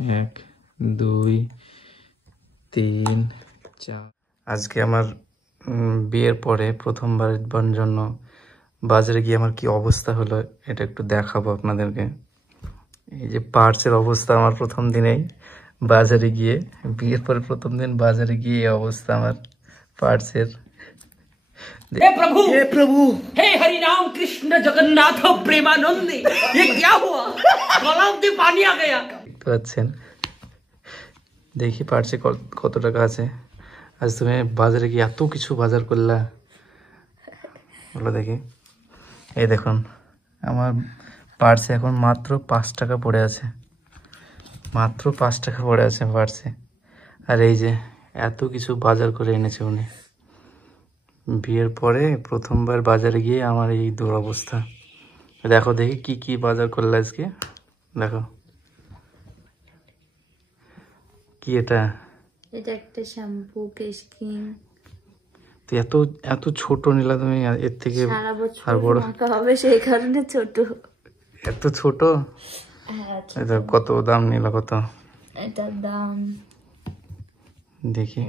1 2 3 4 আজকে আমার বিয়ের পরে প্রথমবার জন্য বাজারে গিয়ে আমার কি অবস্থা হলো এটা একটু দেখাবো আপনাদেরকে। এই যে পার্সের অবস্থা আমার প্রথম দিনেই বাজারে গিয়ে, বিয়ের পরে প্রথম দিন বাজারে গিয়ে এই অবস্থা আমার পার্সের। हे प्रभु, हे प्रभु, हे हरि राम कृष्ण जगन्नाथ प्रेमानंद, ये क्या हुआ? गलाव में पानी आ गया। দেখতে পাচ্ছেন, দেখি পার্সে কত টাকা আছে। আজ তুমি বাজারে গিয়ে এত কিছু বাজার করলা, বলো দেখি। এই দেখুন আমার পার্সে এখন মাত্র 5 টাকা পড়ে আছে, মাত্র 5 টাকা পড়ে আছে পার্সে। আর এই যে এত কিছু বাজার করে এনেছে উনি। বিয়ের পরে প্রথমবার বাজারে গিয়ে আমার এই দুরবস্থা। দেখো দেখি কি কি বাজার করলে আজকে, দেখো কি এটা। এটা একটা শ্যাম্পু, কেশ ক্রিম। তো এত এত ছোট নিলা তুমি, এর থেকে সারা বছর আর বড় মাখা হবে সেই কারণে ছোট। এত ছোট? হ্যাঁ, এটা কত দাম নিলা, কত? এটার দাম দেখি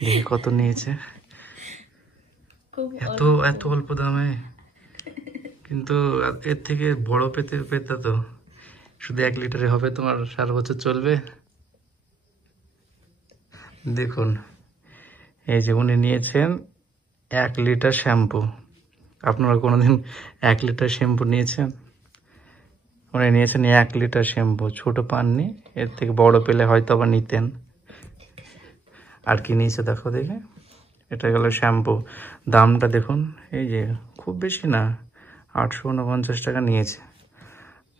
দেখি কত নিয়েছে। এত এত অল্প দামে, কিন্তু এর থেকে বড় পেতে পেতে তো শুধু 1 লিটারে হবে, তোমার সারা বছর চলবে। দেখুন এই যে উনি নিয়েছেন 1 লিটার শ্যাম্পু। আপনারা কোনোদিন 1 লিটার শ্যাম্পু নিয়েছেন? উনি নিয়েছেন 1 লিটার শ্যাম্পু। ছোট পাননি, এর থেকে বড় পেলে হয়তো আবার নিতেন। আর কি নিয়েছে দেখো দেখে। এটা গেল শ্যাম্পু, দামটা দেখুন। এই যে খুব বেশি না, 849 টাকা নিয়েছে।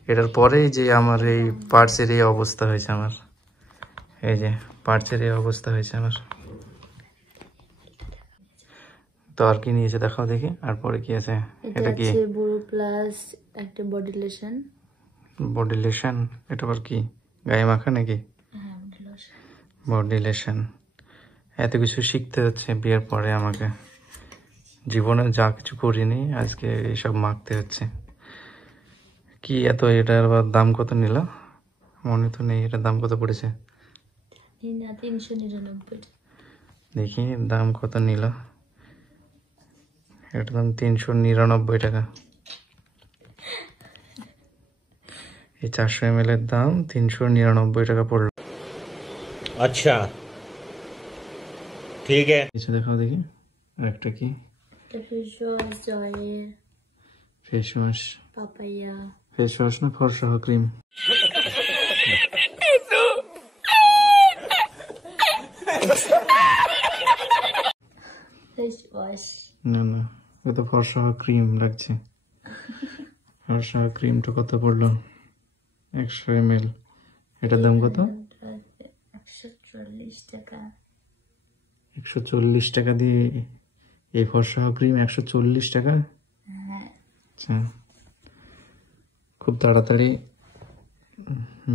এটার পরেই যে আমার এই পার্সের এই অবস্থা হয়েছে আমার। এই যে পার্সের এই অবস্থা হয়েছে আমার। তো আর কি নিয়েছে দেখাও দেখি। আর পরে কি আছে? এটা কি? বুড়ো প্লাস একটা বডি লোশন। Body lotion? এটা আবার কি, গায়ে মাখা নাকি? হ্যাঁ, বডি লোশন। Body lotion. এত কিছু শিখতে হচ্ছে বিয়ের পরে আমাকে। জীবনে যা কিছু করিনি আজকে এইসব মাখতে হচ্ছে। কি এত, এটার আবার দাম কত নিল মনে তো নেই। এটার দাম কত পড়েছে 399। দেখি দাম কত নিল। এটার দাম 399 টাকা। এই 400 ml এর দাম 399 টাকা পড়লো। अच्छा ठीक है। কিছু দেখাও দেখি। একটা কি? ফেস ওয়াশ, জয়ের face wash, papaya. Face wash না ফর্সা ক্রিম? ফেস ওয়াশ না না, এটা ফর্সা ক্রিম লাগছে। ফর্সা ক্রিমটা কত পড়লো? 100 ml। এটার দাম কত? 140 টাকা। 140 টাকা দিয়ে এই ফর্সা ক্রিম? 140 টাকা? আচ্ছা, খুব তাড়াতাড়ি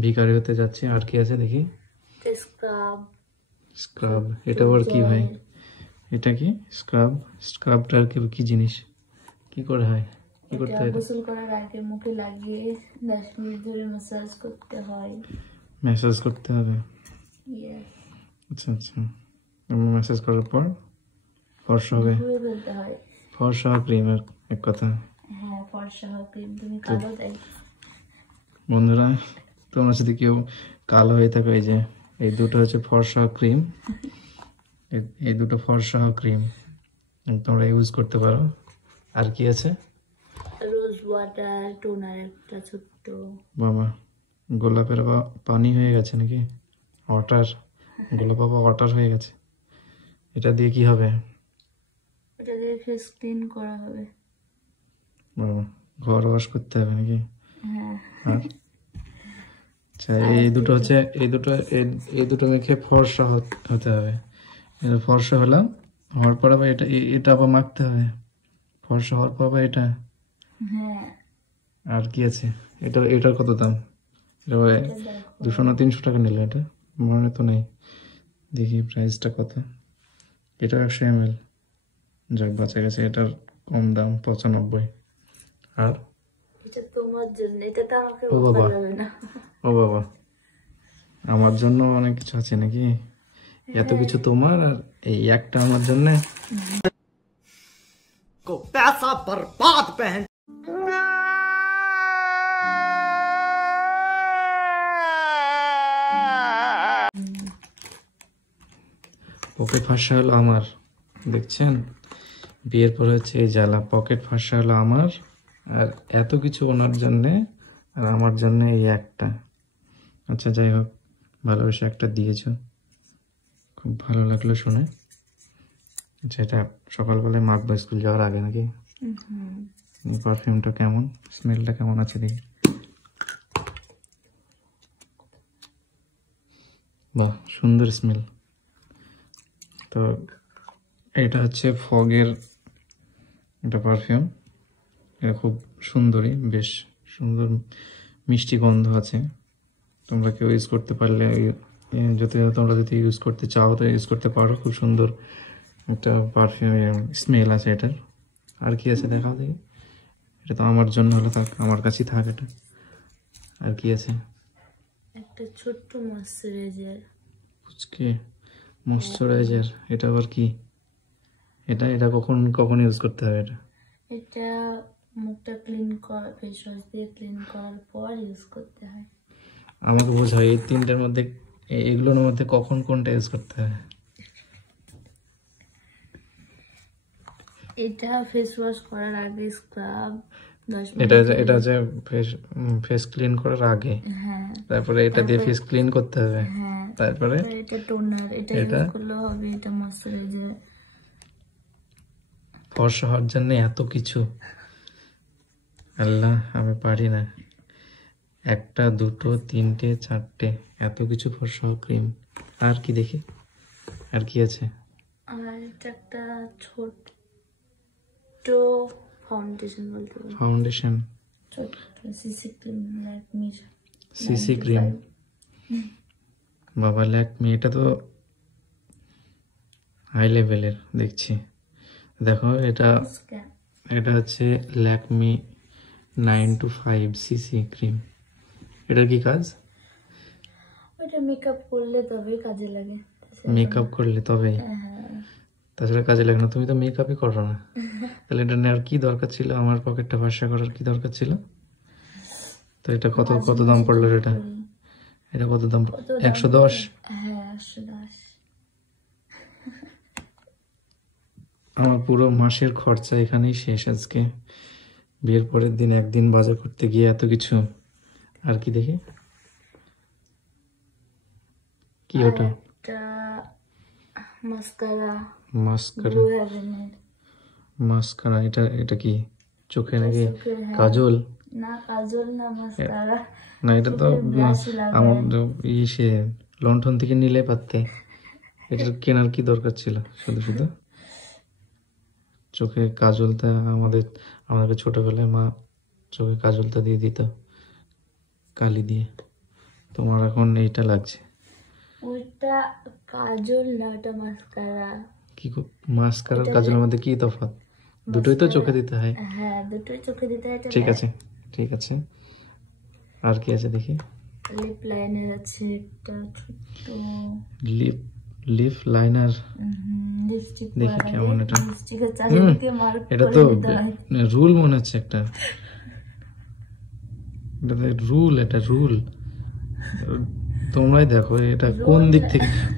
ভিখারি হতে যাচ্ছে। আর কি আছে দেখি। স্ক্রাব। স্ক্রাব, এটা আবার কি ভাই? এটা কি স্ক্রাব? স্ক্রাবটা আর কি জিনিস, কি করে হয়, কি করতে হয়? গোসল করার আগে মুখে লাগিয়ে 10 মিনিট ধরে ম্যাসাজ করতে হয়। ম্যাসাজ করতে হবে? আচ্ছা আচ্ছা, ম্যাসাজ করার পর ফর্সা হবে, বলতে হয় ফর্সা ক্রিম। এক কথা, হ্যাঁ, ফর্সা ক্রিম। তুমি কালো তাই। বন্ধুরা তোমরা যদি কেউ কালো হয়ে থাকে, এই যে এই দুটো হচ্ছে ফর্সা ক্রিম। এই দুটো ফর্সা ক্রিম তোমরা ইউজ করতে পারো। আর কি আছে? রোজ ওয়াটার, টোনার একটা ছোট্ট। বাবা, গোলাপের পানি হয়ে গেছে নাকি? ওয়াটার, গোলাপ বাবা ওয়াটার হয়ে গেছে। এটা দিয়ে কি হবে? এটা দিয়ে ফেস ক্লিন করা হবে। বাবা, ঘর ওয়াশ করতে হবে নাকি? হ্যাঁ। আর আচ্ছা, এই দুটো হচ্ছে, এই দুটো মেখে ফর্সা হতে হবে। এটা ফর্সা হলাম, হওয়ার পর আবার এটা আবার মাখতে হবে। ফর্সা হওয়ার পর আবার এটা। হ্যাঁ। আর কি আছে? এটার কত দাম? এটা 200 না 300 টাকা নিল, এটা মনে তো নেই। দেখি প্রাইসটা কত। এটা 100 ml, যাক বাঁচা গেছে। এটার কম দাম 95। আর এটা তো তোমার জন্য, এটা তো আমাকে ও বাবা। যাবে না। ও বাবা, আমার জন্য অনেক কিছু আছে নাকি? এত কিছু তোমার আর এই একটা আমার জন্য? को पैसा बर्बाद पहन। পকেট ফাঁসা হলো আমার, দেখছেন? বিয়ের পরে হচ্ছে এই জ্বালা, পকেট ফাঁসা হলো আমার, আর এত কিছু ওনার জন্যে আর আমার জন্য এই একটা। আচ্ছা যাই হোক, ভালোবেসে একটা দিয়েছো, খুব ভালো লাগলো শুনে। আচ্ছা এটা সকালবেলায় মাখবো স্কুল যাওয়ার আগে নাকি? পারফিউমটা কেমন, স্মেলটা কেমন আছে দেখি। বাহ, সুন্দর স্মেল। তো এটা হচ্ছে ফগের একটা পারফিউম, এটা খুব সুন্দরই, বেশ সুন্দর মিষ্টি গন্ধ আছে। তোমরা কেউ ইউজ করতে পারলে, যদি তোমরা যদি ইউজ করতে চাও তো ইউজ করতে পারো। খুব সুন্দর একটা পারফিউম স্মেল আছে এটার। আর কি আছে দেখাও দেখি। এটা তো আমার জন্য হলো, থাক আমার কাছেই থাক এটা। আর কি আছে? একটা ছোট্ট ময়শ্চারাইজার। কি ময়শ্চারাইজার? এটা আবার কি? এটা এটা কখন কখন ইউজ করতে হবে এটা? এটা মুখটা ক্লিন করা, ফেস ওয়াশ দিয়ে ক্লিন করার পর ইউজ করতে হয়। আমাকে বোঝায় এই তিনটার মধ্যে, এগুলোর মধ্যে কখন কোনটা ইউজ করতে হয়? এটা ফেস ওয়াশ করার আগে, স্ক্রাব 10 এটা মিনিট। এটা হচ্ছে ফেস ক্লিন করার আগে, হ্যাঁ তারপরে এটা দিয়ে ফেস ক্লিন করতে হবে, হ্যাঁ। তারপরে এটা টোনার, এটা এটা? ইউজ করলে হবে। এটা ময়শ্চারাইজার। ফর্সা হওয়ার জন্য এত কিছু, আল্লাহ আমি পারি না। একটা দুটো তিনটে চারটে, এত কিছু ফর্সা ক্রিম। আর কি দেখি, আর কি আছে? আর এটা একটা ছোট্ট ফাউন্ডেশন বলতে পারো, ফাউন্ডেশন, ছোট্ট CC cream, Lakme CC cream. বাবা ল্যাকমি, এটা তো হাই লেভেলের দেখছি। দেখো এটা, এটা হচ্ছে ল্যাকমি 925 সিসি ক্রিম। এটার কি কাজ? ওটা মেকআপ করলে তবে কাজে লাগে। মেকআপ করলে তবে, হ্যাঁ। তাছাড়া কাজে লাগে না। তুমি তো মেকআপই করো না, তাহলে এটা নেওয়ার কি দরকার ছিল? আমার পকেটটা ফর্সা করার কি দরকার ছিল? তো এটা কত কত দাম পড়লো এটা? এটা কত দাম? 110? হ্যাঁ 110। আমার পুরো মাসের খরচা এখানেই শেষ আজকে। বিয়ের পরের দিন একদিন বাজার করতে গিয়ে এত কিছু। আর কি দেখি, কি ওটা? এটা মাস্কারা, মাস্কারা। ব্লু হেভেনের। মাস্কারা, এটা এটা কি চোখে নাকি? চোখে, হ্যাঁ। কাজল? না কাজল না, মাস্কারা। না এটা তো আমার সে লন্ঠন থেকে নিলে পারতে। এটার কেনার কি দরকার ছিল শুধু শুধু? চোখে কাজলটা আমাদেরকে ছোটবেলায় মা চোখে কাজলটা দিয়ে দিত কালি দিয়ে। তোমার এখন এইটা লাগছে। ওইটা কাজল না, ওটা মাস্কারা। কি মাস্কারার কাজলের মধ্যে কি তফাৎ? দুটোই তো চোখে দিতে হয়। হ্যাঁ দুটোই চোখে দিতে হয়। ঠিক আছে ঠিক আছে। আর কি আছে দেখি? লিপ লাইনার আছে একটা ছোট্ট। Lip liner lipstick. দেখি কেমন এটা। লিপস্টিকের চারিদিকে মার্ক এটা করে তো দিতে হয়। রুল মনে হচ্ছে একটা। এটা রুল, এটা রুল। তোমরাই দেখো এটা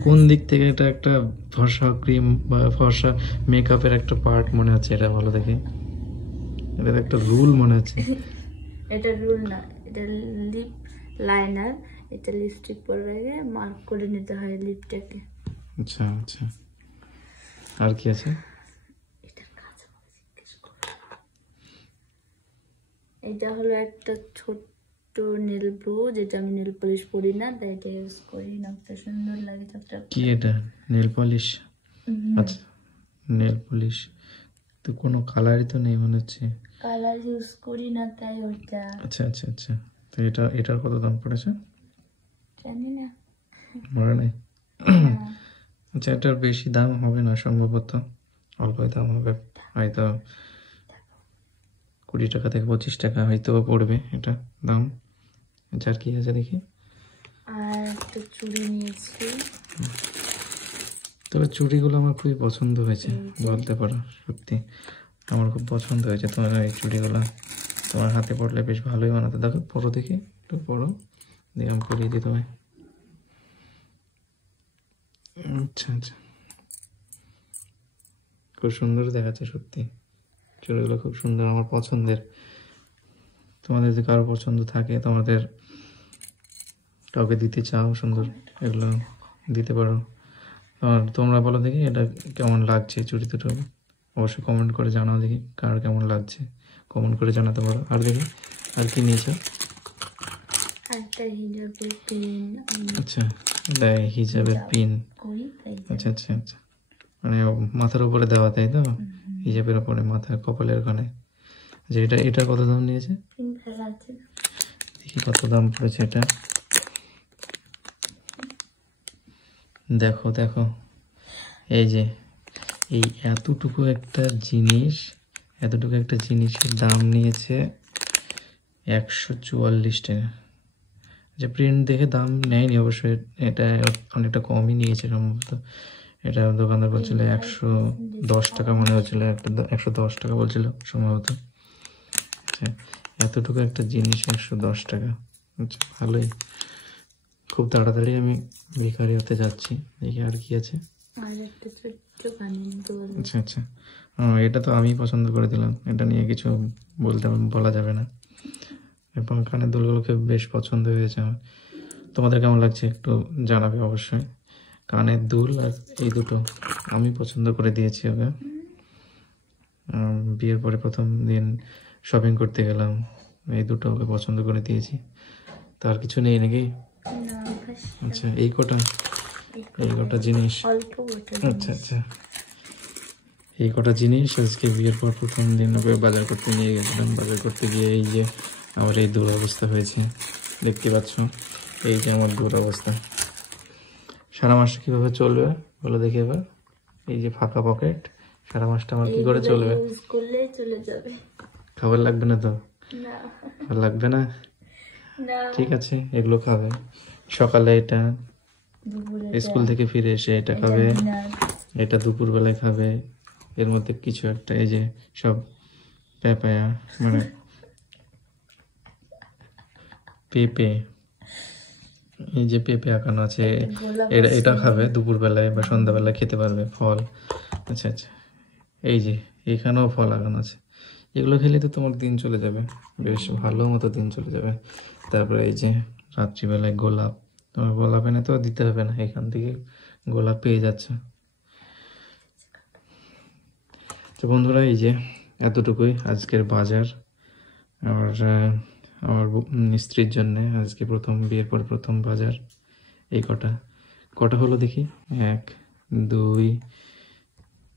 কোন দিক থেকে এটা একটা ফর্সা ক্রিম বা ফর্সা মেকআপের একটা পার্ট মনে হচ্ছে এটা, বলো দেখি। এটা তো একটা রুল মনে হচ্ছে। এটা রুল না, এটা লিপ লাইনার। এটা লিপস্টিক পরার আগে মার্ক করে নিতে হয় লিপটাকে। আচ্ছা আচ্ছা। আর কি আছে? এটার কাজ আমাকে জিজ্ঞেস করো। এটা হলো একটা ছোট্ট নেল ব্রু, যেটা আমি নেল পলিশ পরি না, তাই এটা ইউজ করি। নাকটা সুন্দর লাগে চকচক। কি এটা? Nail polish? আচ্ছা নেল পলিশ তো কোনো কালারই তো নেই মনে হচ্ছে। কালার ইউজ করি না তাই ওইটা। আচ্ছা আচ্ছা আচ্ছা। তো এটার কত দাম পড়েছে জানি না। মনে নেই? আচ্ছা এটার বেশি দাম হবে না সম্ভবত, অল্প দাম হবে হয়তো। 20 টাকা থেকে 25 টাকা হয়তো পড়বে এটা দাম। আচ্ছা আর কি আছে দেখি। আর একটা চুড়ি নিয়েছি। তবে চুড়িগুলো আমার খুবই পছন্দ হয়েছে বলতে পারো, সত্যি আমার খুব পছন্দ হয়েছে তোমার এই চুড়িগুলো। তোমার হাতে পড়লে বেশ ভালোই বানাতে। দেখো পরো দেখি, একটু পরো দেখি, আমি পরিয়ে দিই তোমায়। আচ্ছা আচ্ছা, খুব সুন্দর দেখাচ্ছে সত্যি, চুড়িগুলো খুব সুন্দর, আমার পছন্দের। তোমাদের যদি কারো পছন্দ থাকে, তোমাদের কাউকে দিতে চাও সুন্দর, এগুলো দিতে পারো। আর তোমরা বলো দেখি এটা কেমন লাগছে চুড়ি দুটো, অবশ্যই কমেন্ট করে জানাও দেখি কার কেমন লাগছে, কমেন্ট করে জানাতে পারো। আর দেখি আর কি নিয়েছো? একটা হিজাবের পিন। আচ্ছা এটা হিজাবের পিন। আচ্ছা আচ্ছা আচ্ছা, মানে মাথার উপরে দেওয়া তাই তো, হিজাবের উপরে মাথা কপালের ওখানে। আচ্ছা এটা কত দাম নিয়েছে দেখি, কত দাম পড়েছে এটা? দেখো দেখো, এই যে এই এতটুকু একটা জিনিসের দাম নিয়েছে 144 টাকা। আচ্ছা প্রিন্ট দেখে দাম নেয়নি অবশ্যই, এটা অনেকটা কমই নিয়েছে সম্ভবত। এটা দোকানদার বলছিল 110 টাকা মনে হচ্ছিল, 110 টাকা বলছিল সম্ভবত। আচ্ছা এতটুকু একটা জিনিস 110 টাকা, আচ্ছা ভালোই। খুব তাড়াতাড়ি আমি ভিখারি হতে যাচ্ছি। দেখি আর কি আছে। আচ্ছা আচ্ছা, এটা তো আমি পছন্দ করে দিলাম, এটা নিয়ে কিছু বলা যাবে না। এবং কানের দুলগুলোকে বেশ পছন্দ হয়েছে আমার। তোমাদের কেমন লাগছে একটু জানাবে অবশ্যই। কানের দুল আর এই দুটো আমি পছন্দ করে দিয়েছি ওকে। বিয়ের পরে প্রথম দিন শপিং করতে গেলাম, এই দুটো ওকে পছন্দ করে দিয়েছি। তার কিছু নেই নাকি? আচ্ছা এই কটা জিনিস। আচ্ছা আচ্ছা, এই কটা জিনিস আজকে বিয়ের পর প্রথম দিন ওকে বাজার করতে নিয়ে গেছিলাম। বাজার করতে গিয়ে এই যে আমার এই দুরবস্থা হয়েছে, দেখতে পাচ্ছ এই যে আমার দুরবস্থা। সারা মাসটা কিভাবে চলবে বলো দেখি এবার। এই যে ফাঁকা পকেট, সারা মাসটা আমার কি করে চলবে? খাবার লাগবে না তো? লাগবে না, ঠিক আছে এগুলো খাবে। সকালে এটা, স্কুল থেকে ফিরে এসে এটা খাবে, এটা দুপুরবেলায় খাবে। এর মধ্যে কিছু একটা এই যে সব পেঁপেয়া মানে পেঁপে, এই যে পেঁপে আঁকানো আছে, এটা খাবে দুপুরবেলায় বা সন্ধ্যাবেলায় খেতে পারবে ফল। আচ্ছা আচ্ছা, এই যে এখানেও ফল আঁকানো আছে, এগুলো খেলে তো তোমার দিন চলে যাবে, বেশ ভালো মতো দিন চলে যাবে। তারপরে এই যে রাত্রিবেলায় গোলাপ, তোমার গোলাপ এনে তো দিতে হবে না, এখান থেকে গোলাপ পেয়ে যাচ্ছে। তো বন্ধুরা এই যে এতটুকুই আজকের বাজার। আমার স্ত্রীর জন্য আজকে বিয়ের পর প্রথম বাজার। এই কটা হলো দেখি, 1 2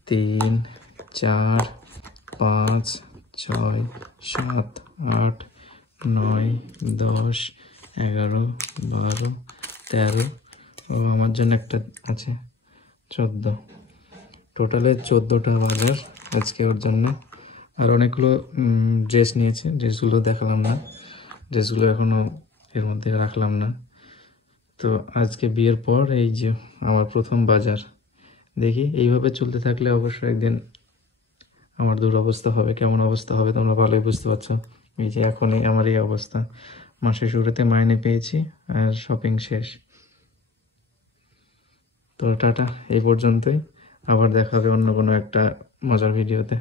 3 4 5 6 7 8 9 10 11 12 13 ও আমার জন্য একটা আছে 14, টোটালে 14টা বাজার আজকে ওর জন্য। আর অনেকগুলো ড্রেস নিয়েছে, ড্রেসগুলো দেখালাম না, ড্রেসগুলো এখনো এর মধ্যে রাখলাম না। তো আজকে বিয়ের পর এই যে আমার প্রথম বাজার। দেখি এইভাবে চলতে থাকলে অবশ্যই একদিন আমার দুরবস্থা হবে। কেমন অবস্থা হবে তোমরা ভালোই বুঝতে পারছো। এই যে এখনই আমার এই অবস্থা, মাসের শুরুতে মাইনে পেয়েছি আর শপিং শেষ। তো টাটা, এই পর্যন্তই, আবার দেখা হবে অন্য কোনো একটা মজার ভিডিওতে।